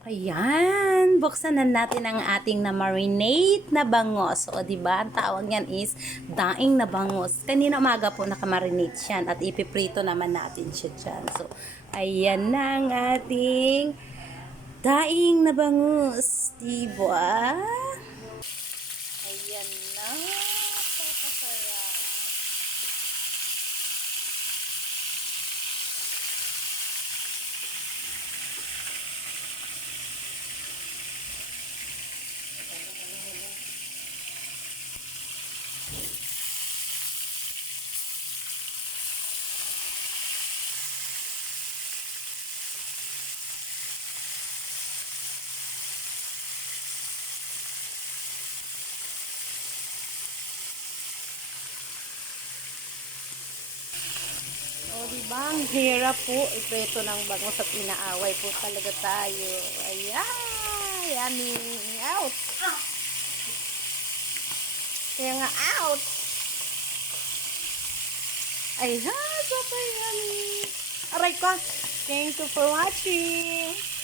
Ayan, buksan na natin ang ating na marinate na bangos. O, di ba? Ang tawag niyan is daing na bangos. Kanina umaga po nakamarinate siya at ipiprito naman natin siya dyan. So, ayan na ang ating daing na bangus. Di ba? Ayan na. Napakasarap. O, diba? Ang hirap po. Ipreto ng bangus at inaaway po talaga tayo. Ayan! Yummy! Out! Kaya nga, out! Ayan! Super yummy! Aray ko! Thank you for watching!